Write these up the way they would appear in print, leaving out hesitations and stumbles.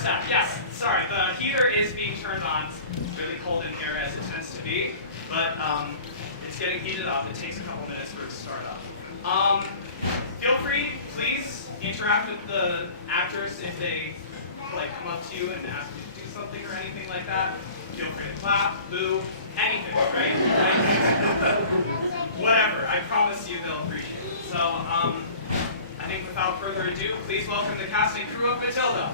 staff. Yes, sorry, the heater is being turned on. It's really cold in here as it tends to be, but it's getting heated up. It takes a couple minutes for it to start up. Feel free, please, interact with the actors if they come up to you and ask you to do something or anything like that. Feel free to clap, boo, anything, right? Whatever. I promise you they'll appreciate it. So, I think without further ado, please welcome the cast and crew of Matilda.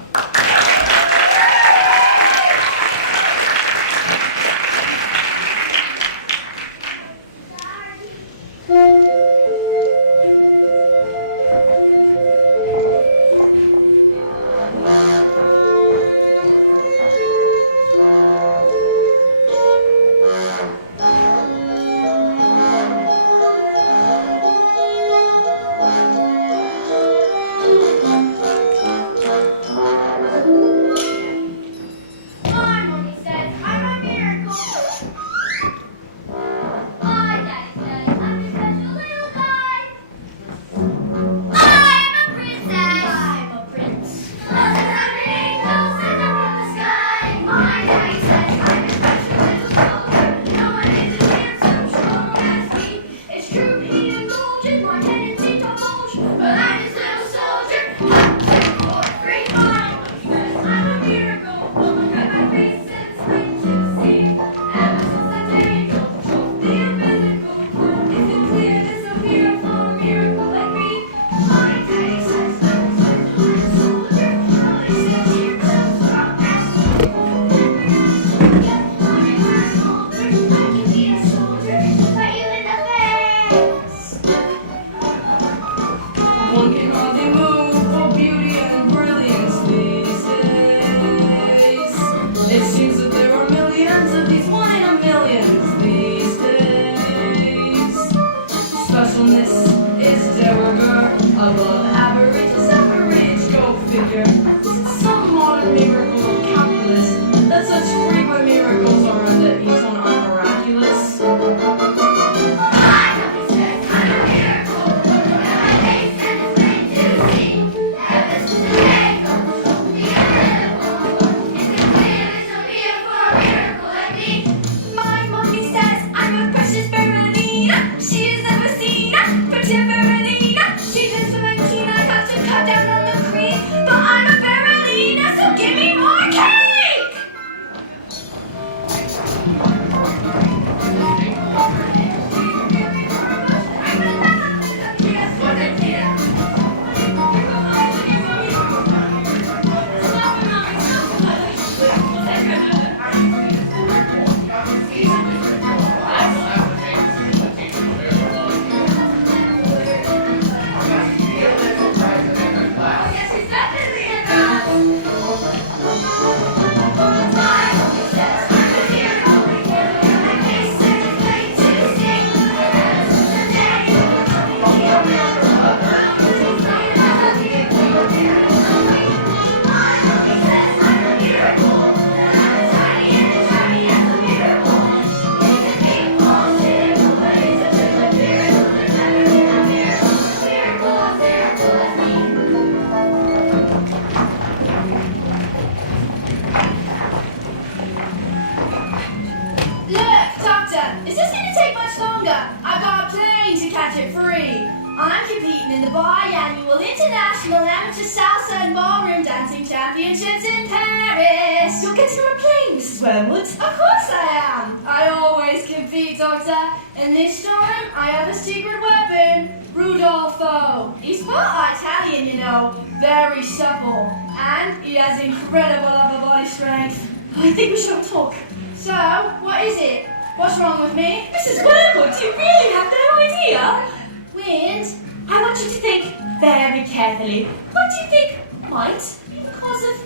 Championships in Paris! You're getting on a plane, Mrs. Wormwoods? Of course I am! I always compete, Doctor. And this time, I have a secret weapon. Rudolfo. He's part Italian, you know. Very supple. And he has incredible upper body strength. I think we should talk. So, what is it? What's wrong with me? Mrs. Wormwoods, you really have no idea? Wind, I want you to think very carefully. What do you think might be the cause of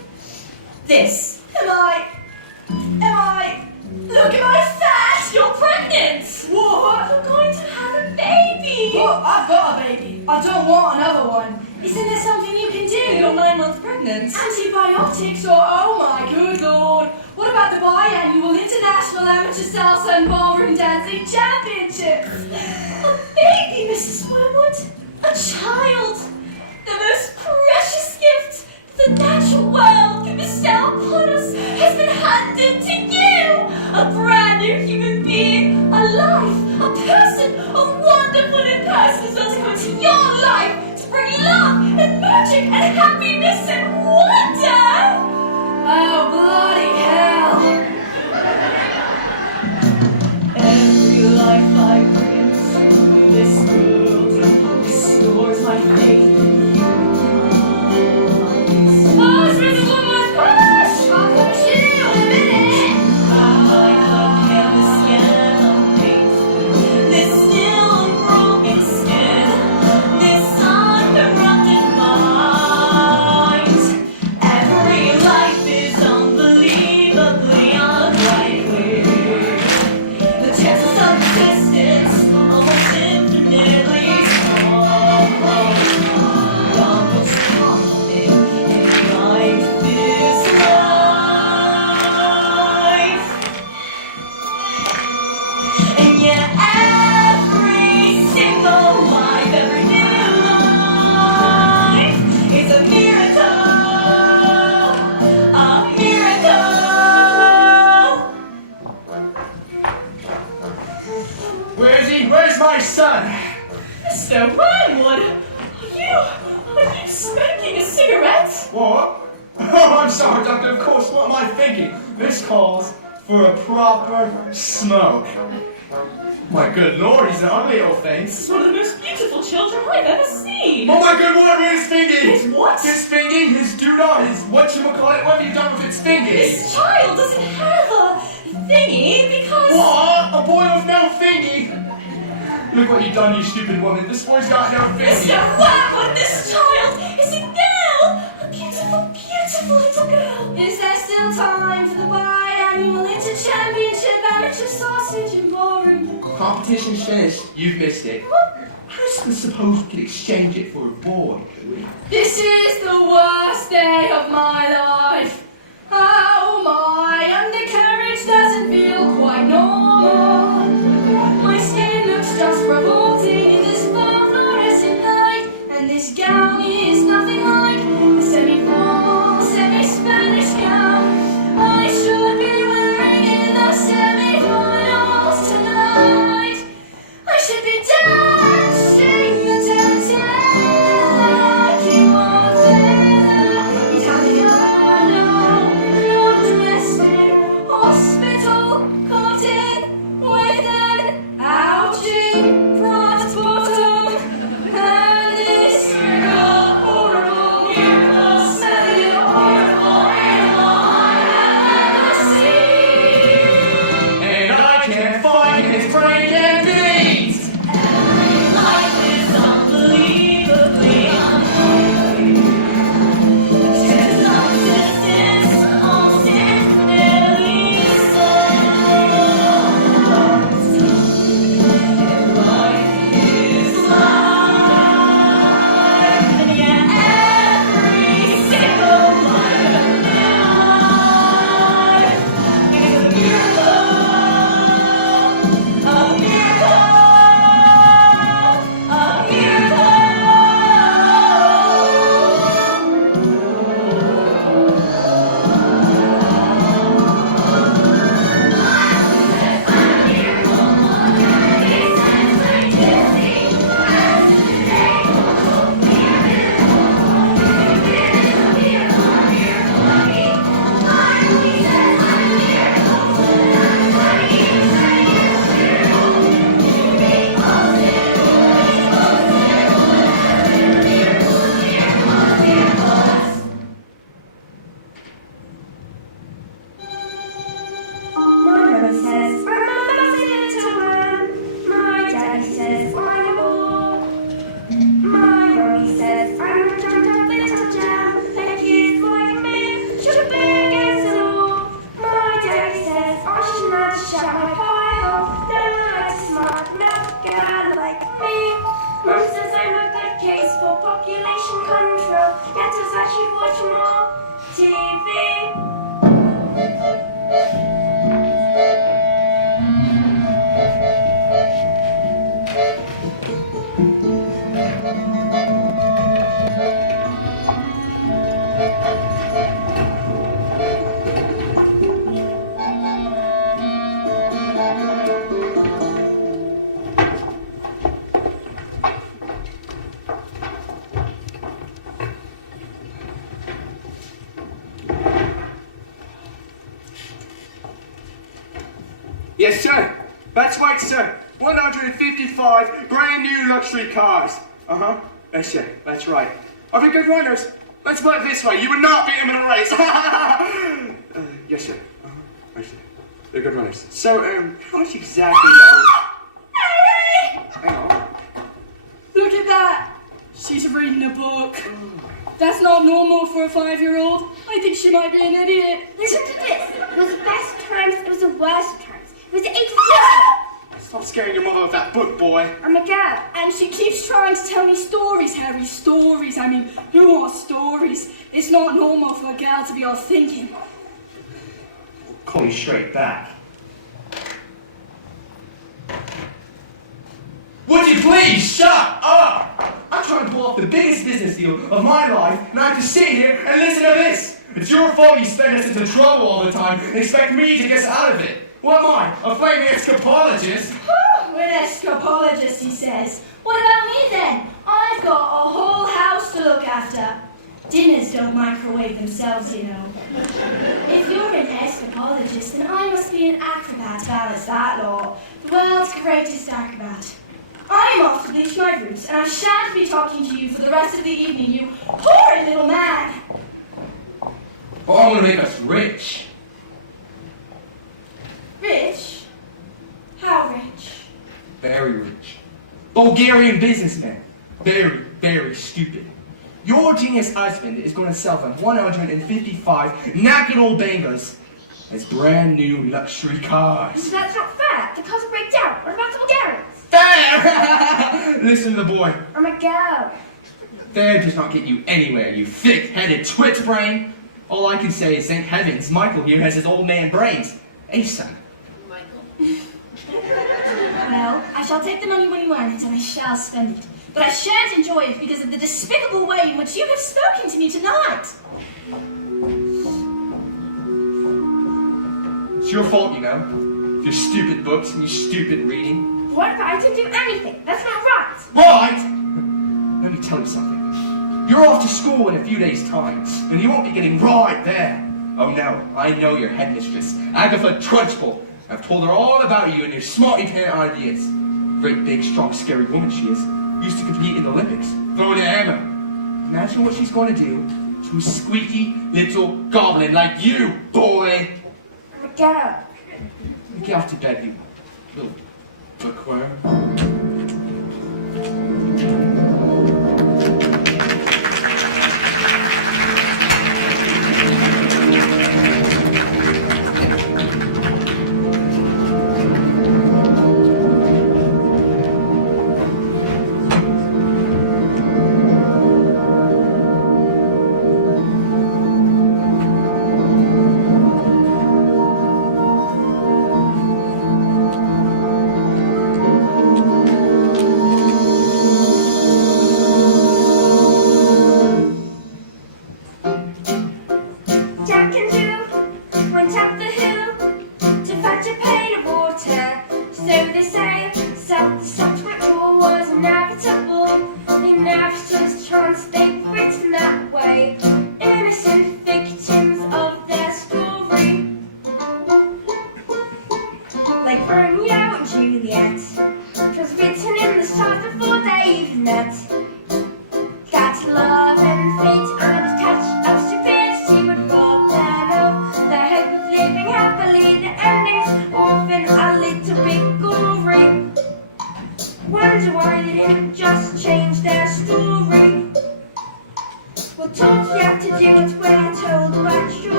this? Am I... Look at my fat! You're pregnant! What? You're going to have a baby! Well, I've got a baby. I don't want another one. Isn't there something you can do? You're 9 months pregnant. Antibiotics or, oh my good lord. What about the biannual International Amateur Salsa and Ballroom Dancing Championships? A baby, Mrs. Wormwood. A child. The most precious gift the natural world can bestow another human being, alive, a person, a wonderful new person is about to come into your life to bring love and magic and happiness and wonder. Oh, bloody hell. Every life I bring to this world restores my faith in humans. Oh, it's risen on my push! I'll push you in a minute. My heart canvas skin unpainted. This still unbroken skin. This uncorrupted mind. Every life is unbelievably unlikely. The chances of existence almost infinitely small. Almost confident in life is life. And yet every single life, every new life is a miracle. A miracle. Where is he? Where's my son? Mr. Wormwood, are you smoking a cigarette? What? Oh, I'm sorry, Doctor. Of course, what am I thinking? This calls for a proper smoke. My good Lord, he's an ugly old thing. It's one of the most beautiful children I've ever seen. Oh my good Lord, where's Fingy? His what? His Fingy, his doodah, his whatchamacallit, what have you done with its Fingy? This child doesn't have a thingy because... What? A boy with no Fingy? Look what you've done, you stupid woman. This boy's got no Fingy. Mr. Wormwood, this child is a girl! A beautiful, beautiful little girl! Is there still time for the biannual inter-championship amateur sausage and ballroom? Competition's finished. You've missed it. I suppose we could exchange it for a boy, could we? This is the worst day of my life. Oh, my undercarriage doesn't feel quite normal. My skin looks just revolting in this fluorescent light, and this gown is nothing like the semi-formal, semi-Spanish gown I should be wearing in the semi-finals tonight. I should be dancing the dance like you want there. Italian Yes, sir. That's right, sir. 155 brand new luxury cars. Uh-huh. Yes, sir. That's right. Are they good runners? Let's put it this way. You would not beat them in a race. Yes, sir. Uh-huh. Yes, sir. They're good runners. So, how much exactly Hang on. Look at that. She's reading a book. That's not normal for a 5-year-old. I think she might be an idiot. Listen to this. It was the best of times, it was the worst of times. It was the 80s. Stop scaring your mother with that book, boy. I'm a girl. And she keeps trying to tell me stories, Harry. Stories. I mean, who wants stories? It's not normal for a girl to be all thinking. Call you straight back. Would you please shut up? I'm trying to pull off the biggest business deal of my life, and I have to sit here and listen to this. It's your fault you spend us into trouble all the time and expect me to get us out of it. What am I, a flaming escapologist? We're an escapologist, he says. What about me then? I've got a whole house to look after. Dinners don't microwave themselves, you know. If you're an escapologist, then I must be an acrobat, balance that law. The world's greatest acrobat. I'm off to bleach my roots, and I shan't be talking to you for the rest of the evening, you horrid little man. Oh, I'm gonna make us rich. Rich? How rich? Very rich. Bulgarian businessman. Very, very stupid. Your genius husband is going to sell them 155 knackered old bangers as brand new luxury cars. That's not fair. The cars will break down. What about the Bulgarians? Fair! Listen to the boy. I'm a girl. Fair does not get you anywhere, you thick-headed twit brain. All I can say is thank heavens Michael here has his old man brains. Hey, son. Well, I shall take the money when you earn it, and I shall spend it. But I shan't enjoy it because of the despicable way in which you have spoken to me tonight. It's your fault, you know. Your stupid books and your stupid reading. What if I didn't do anything? That's not right. Right? Let me tell you something. You're off to school in a few days' time, and you won't be getting right there. Oh no, I know your headmistress, Agatha Trunchbull. I've told her all about you and your smarty pants ideas. Great big, strong, scary woman she is. Used to compete in the Olympics. Throw the hammer. Imagine what she's going to do to a squeaky little goblin like you, boy. I'm a girl. Get off to bed, you little bookworm.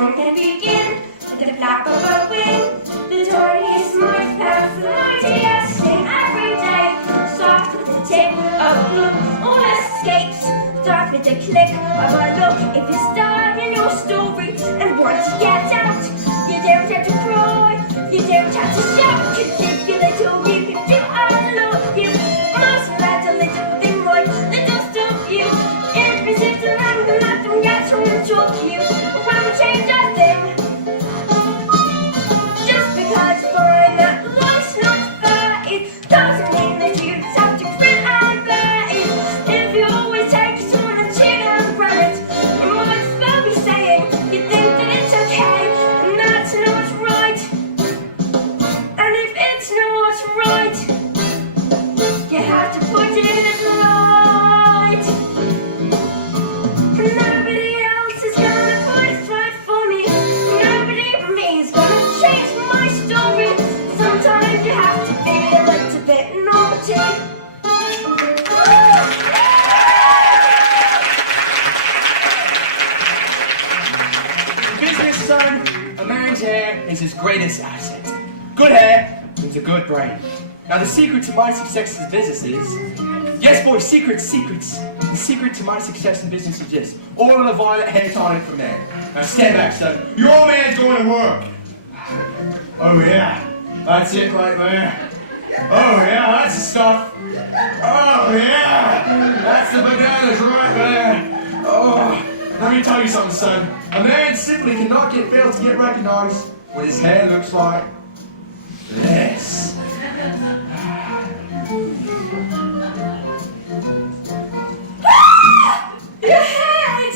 storm can begin. With the flap of a wing, the tiniest might pass the mightiest thing every day. Soft with the tip of a look, all escapes. Dark with the click of a look. If you start in your story and once you get out, you don't have to cry, you don't have to shout. 'Cause if you're little, you can do I love you. Must let a little thing right, little stuff you. If you sit around and let them get to choke you, won't change a thing. Just because you find that life's not fair, it doesn't mean that you have to grin and bear it. If you always take someone and cheat and grab it, you might as well be saying you think that it's okay, and that's not right. And if it's not right, you have to put it right. Nobody else is gonna put it right for me. Nobody but me is gonna change my story. Sometimes you have to be a little bit naughty. Business, son, a man's hair is his greatest asset. Good hair means a good brain. Now the secret to my success in business is... Yes, boys, secrets. The secret to my success in business is this. All of the violet hair tonic from there. Now stand back, son. Your old man's going to work. Oh, yeah. That's it right there. Oh, yeah, that's the stuff. Oh, yeah. That's the bananas right there. Oh, let me tell you something, son. A man simply cannot fail to get recognized when his hair looks like this. Your hair,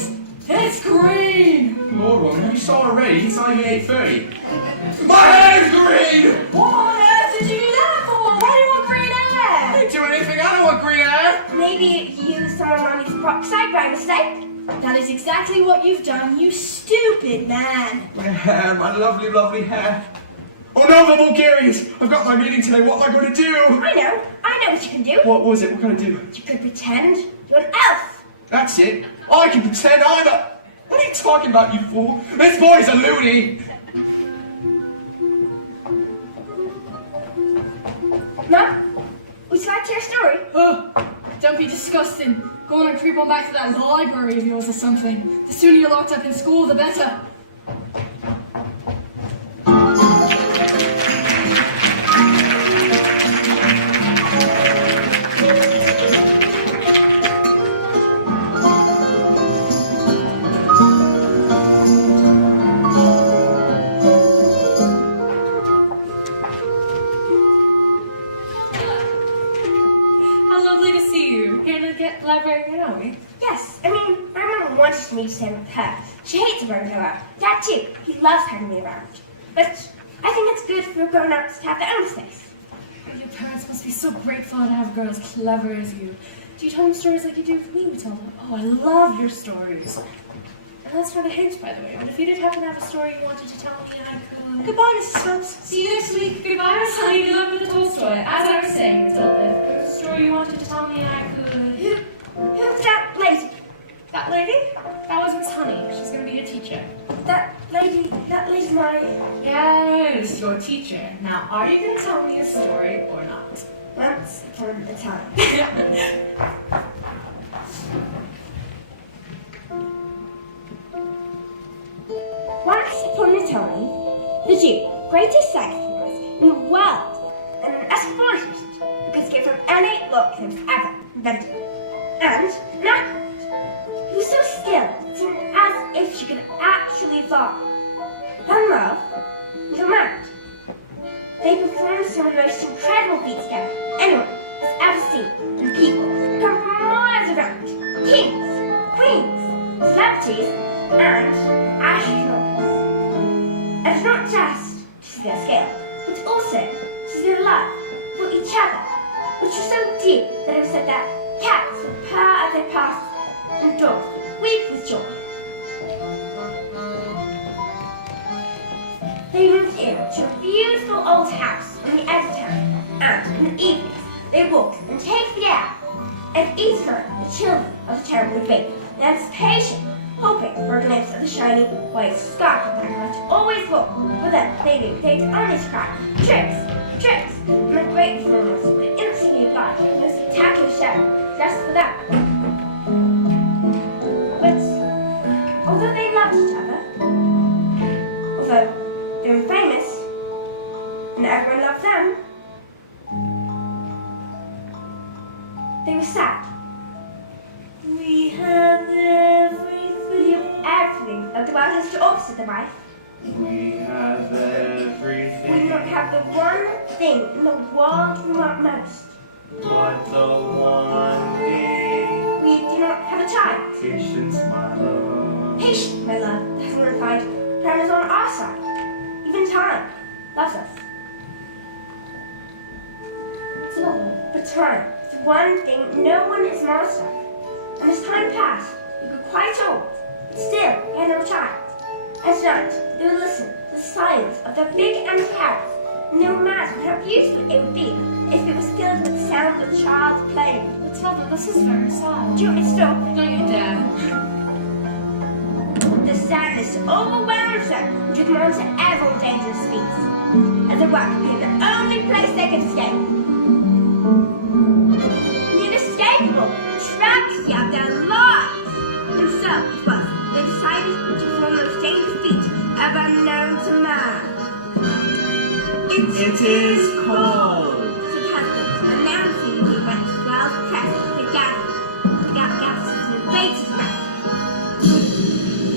it's green. Lord, woman, have you saw already? It's not even 8:30. My hair's green! What on earth did you do that for? Why do you want green hair? I didn't do anything. I don't want green hair. Maybe you used some of Mommy's peroxide by mistake. That is exactly what you've done, you stupid man. My hair, my lovely, lovely hair. Oh no, the Bulgarians! I've got my meeting today. What am I going to do? I know what you can do. What was it? What can I do? You could pretend you're an elf. That's it. I can pretend I'm a... What are you talking about, you fool? This boy's a loony. Mom, would you like to hear a story? Oh, don't be disgusting. Go on and creep on back to that library of yours or something. The sooner you're locked up in school, the better. Librarian, are we? Yes, I mean, my mom wants me to stay with her. She hates running around. Dad too. He loves having me around. But I think it's good for grown-ups to have their own space. Your parents must be so grateful to have girls clever as you. Do you tell them stories like you do with me, Matilda? Oh, I love your stories. And that's not a hint, by the way. But if you did happen to have a story you wanted to tell me, I could... Goodbye, Mrs. Phelps. See you next week. Goodbye, Miss Honey. Good luck with the Tolstoy. As I was saying, Matilda, if there was a story you wanted to tell me, I could... Who's that lady? That lady? That was Miss Honey. She's going to be a teacher. That lady's my... Yes, your teacher. Now, are you going to tell me a story or not? Once upon a time. Once upon a time, the Jew, greatest sacrifice in the world, and an astrologist who could give him any look that was ever invented. And now, he was so skilled, it seemed as if she could actually fly. Fell in love with a marriage. They performed some of the most incredible feats together anyone has ever seen, and people come from miles around. Kings, queens, celebrities, and astronauts. And it's not just to see their skill, but also to see their love for each other, which was so deep that it was said that cats would purr as they passed, and dogs would weep with joy. They moved into a beautiful old house on the edge of town, and in the evenings they walked and take the air. And each night the children of the town would wait in anticipation hoping for a glimpse of the shiny white scarf which always looked, but then they knew they'd only cry, tricks, tricks, and the great performers would instantly apply the spectacular show just for that. But although they loved each other, although they were famous, and everyone loved them, they were sad. We have everything. Everything that the world has to offer the wife. We have everything. We don't have the one thing in the world we want most. But the one thing. We do not have a child. Patience, my love. Patience, my love, has been refined. Time is on our side. Even time loves us. It's lovely. But time is the one thing no one is master of. And as time passed, we grew quite old. But still, we had no child. At night, they would listen to the silence of the big empty house, and they would imagine how beautiful it would be if it was filled with the sound of the child's playing. Matilda, this is very sad. Do you want me to stop? Don't you dare. The sadness overwhelmed them and took them on to ever dangerous feats, as the work became the only place they could escape. The inescapable tragedy of their lives. And so it was they decided to perform those dangerous feats ever known to man. It is cold. Said husbands, announcing he went to Wells Press to gather to invade his wrath.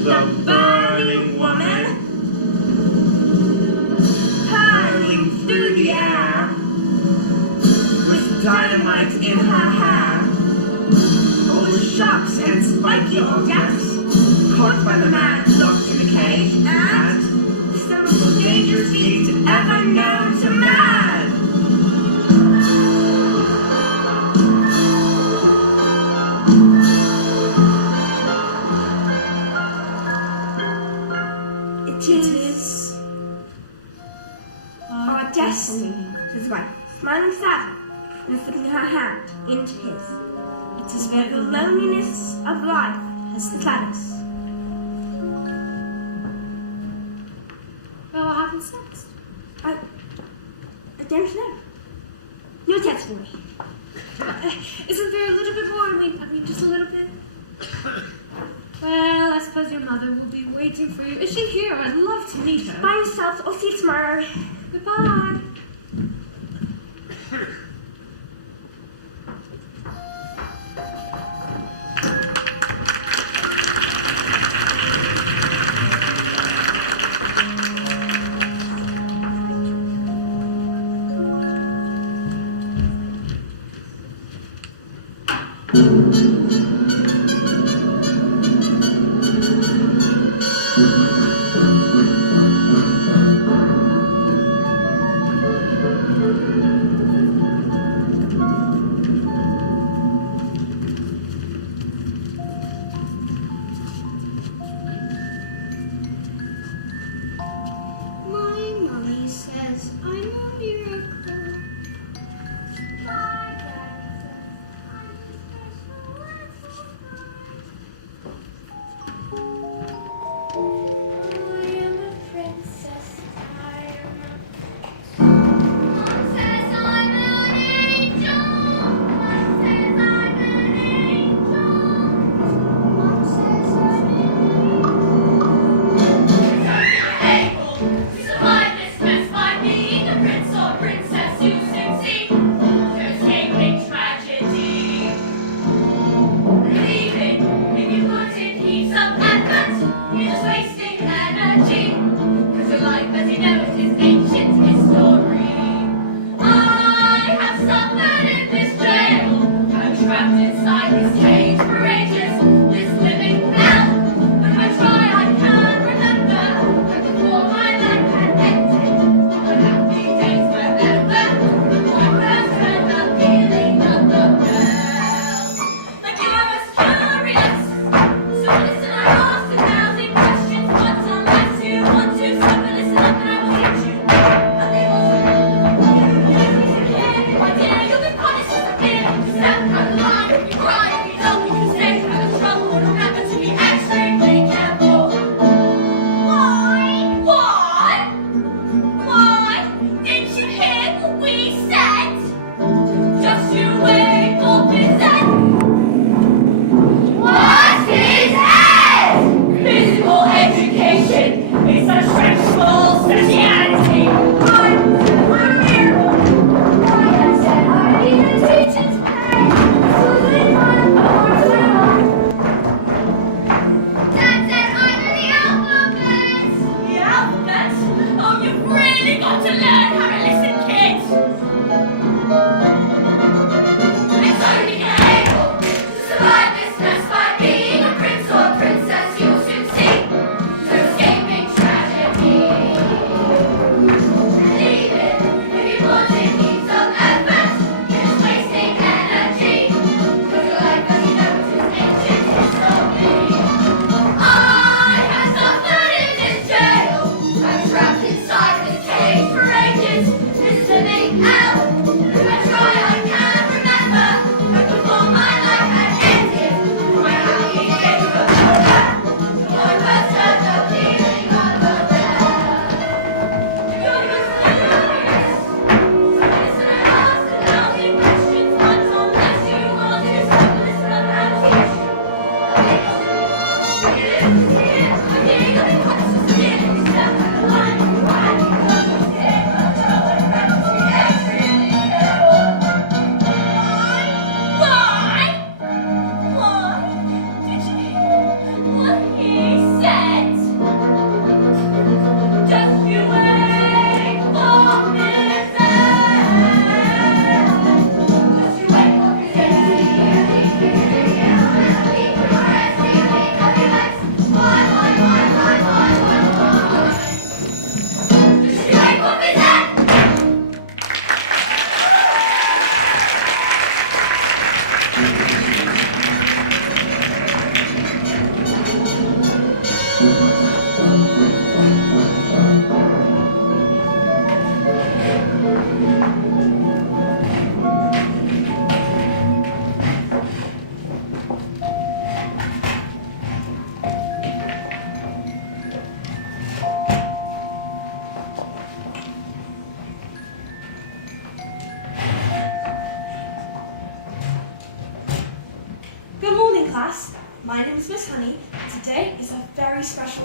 The burning woman Hurling through the air with dynamite in her hair. all the sharps and spiky objects Caught by the man locked in a cage. and some of the dangerous feats ever known to man. It is our destiny, says his wife, smiling sadly and putting her hand into his. It is Where the loneliness of life has clad us. Well, what happens next? I don't know. Your testimony. Isn't there a little bit more? I mean, just a little bit? Well, I suppose your mother will be waiting for you. Is she here? I'd love to meet her. By yourself. I'll see you tomorrow. Goodbye. My mommy says I'm a miracle. My daddy says I'm a special I am a princess. I am a Mom says I'm an angel. Mom says I'm an angel. Mom says I'm an We survive this mess by being a prince or princess who succeed to escaping tragedy. Believing if you put in heaps of effort, you're just wasting energy. 'Cause your life as you know it is ancient history. I have suffered in this jail. I'm trapped inside this cage for ages. This living hell. But if I try, I can remember that before my life had ended, all the happy days were over. Before I first heard the pealing of the bells. Like you, I was curious. So listen, I asked 1,000 questions. But unless you want to suffer, listen up and I will teach you.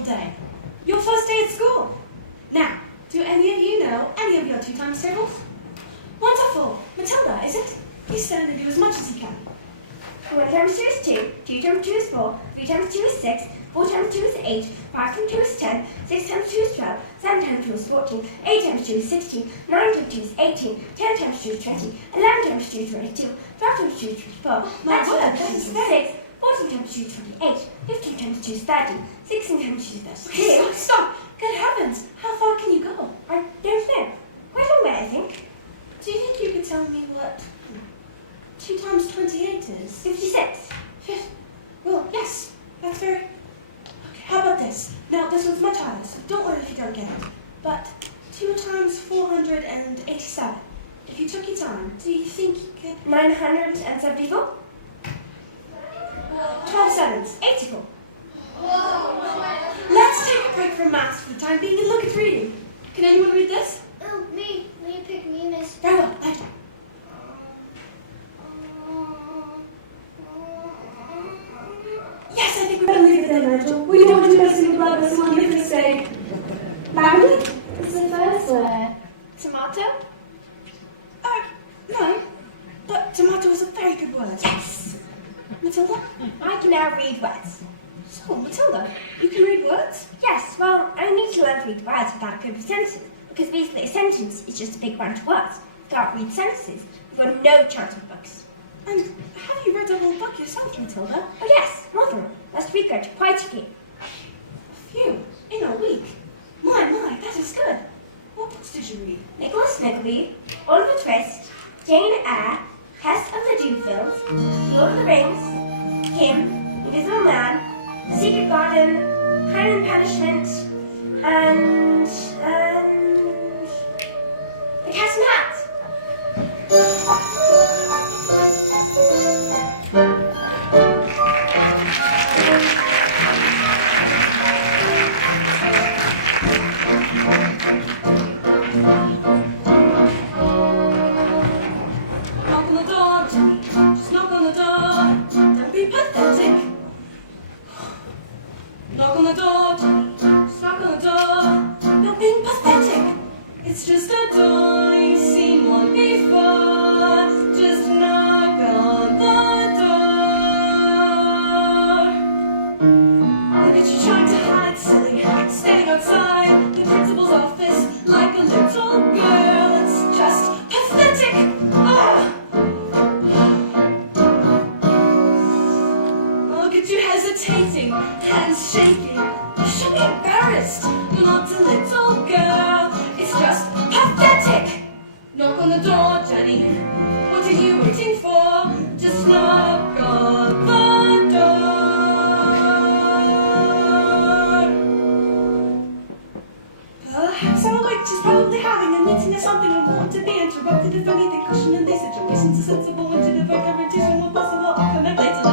wonderful day. Your first day at school. Now, do any of you know any of your 2 times tables? Wonderful. Matilda, is it? Please stand and do as much as you can. 1 times 2 is 2, 2 times 2 is 4, 3 times 2 is 6, 4 times 2 is 8, 5 times 2 is 10, 6 times 2 is 12, 7 times 2 is 14, 8 times 2 is 16, 9 times 2 is 18, 10 times 2 is 20, 11 times 2 is 22, 12 times 2 is 24, 13 times 2 is 26, 14 times 2 is 28, 15 times 2 is 30, 16 times 2 is 32. Stop! Good heavens! How far can you go? I don't know. Quite a long way, I think. Do you think you could tell me what 2 times 28 is? 56. Well, yes. That's very... Okay, how about this? Now, this one's much harder, so don't worry if you don't get it. But 2 times 487. If you took your time, do you think you could... 974. 12 sevens. 84. Let's take a break from maths for the time being and look at reading. Can anyone read this? Oh, me. Will you pick me, miss? Very well, Nigel. Yes, I think we better leave it there, Nigel. We don't want to mess with blood vessel on your mistake. Marilyn? It's the first word. Tomato? No. But tomato is a very good word. Yes. Matilda? I can now read words. So, Matilda, you can read words? Yes, well, I need to learn to read words without a group of sentences, because basically a sentence is just a big bunch of words. If you can't read sentences, you've got no chance with books. And have you read the whole book yourself, Matilda? Oh yes, more than one. Last week I read quite a few. A few? In a week? My, that is good. What books did you read? Nicholas Nickleby, Oliver Twist, Jane Eyre, Hess of the Dewfields, Lord of the Rings, Him, Invisible Man, The Secret Garden, Crime and Punishment, and The Cat and Hat. Knock on the door, Jenny. Just knock on the door. Don't be pathetic. Knock on the door, Jenny. Just knock on the door. You're being pathetic. It's just a door. You've seen one before. Just knock on the door. Look at you trying to hide, silly. Standing outside the principal's office like a little girl. It's just pathetic. Ugh. Look at you hesitating, hands shaking. You should be embarrassed. You're not a little girl. It's just pathetic. Knock on the door, Jenny. What are you waiting for? Just knock on the door. Perhaps our witch is probably having a meeting or something and won't to be interrupted if anything, cushion in these situations is sensible and to divert conversation will possible. I'll come back later then.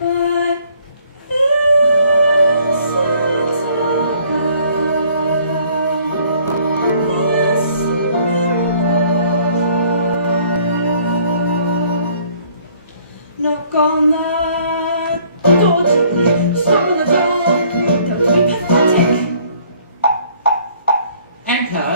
But this little girl, knock on the door, Jenny. Just knock on the door. Don't be pathetic. Enter.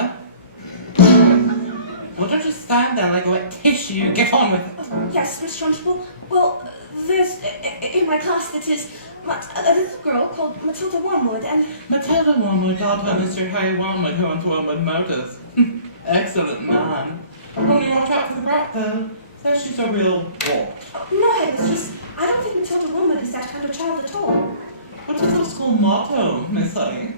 Well, don't just stand there like a wet tissue. Get on with it. Yes, Miss Trunchbull. Well, there's in my class that is a little girl called Matilda Wormwood, and Matilda Wormwood, daughter of Mr. Harry Wormwood, who owns Wormwood Motors. Excellent man. Only watch out for the brat, though. Says she's a real wart. no, it's just I don't think Matilda Wormwood is that kind of child at all. What is the school motto, Miss Honey?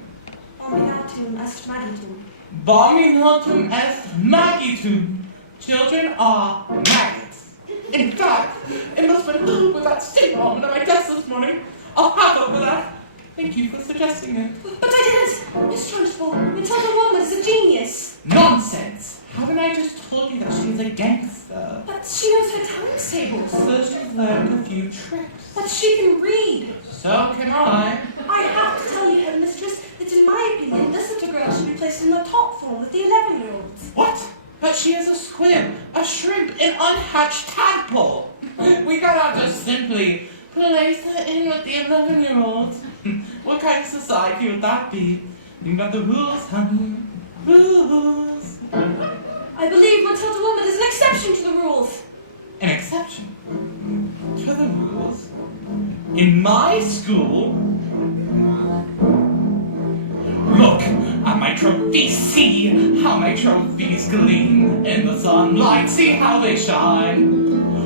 Ominatum est magitum. Bominatum est magitum. Children are maggots. In fact, it must have been filled with that stick on at my desk this morning. I'll have over that. Thank you for suggesting it. But I didn't, Miss Trunchbull. Matilda Wormwood is a genius. Nonsense! Haven't I just told you that she's a gangster? But she knows her times tables. So she's learned a few tricks. But she can read. So can I. I have to tell you, headmistress, that in my opinion, this little girl should be placed in the top form with the 11-year-olds. What? But she is a squib, a shrimp, an unhatched tadpole. We cannot just simply place her in with the 11-year-olds. What kind of society would that be? Think about the rules, honey. Rules. I believe Matilda Woman is an exception to the rules. An exception to the rules. In my school, look at my trophies, see how my trophies gleam in the sunlight, see how they shine.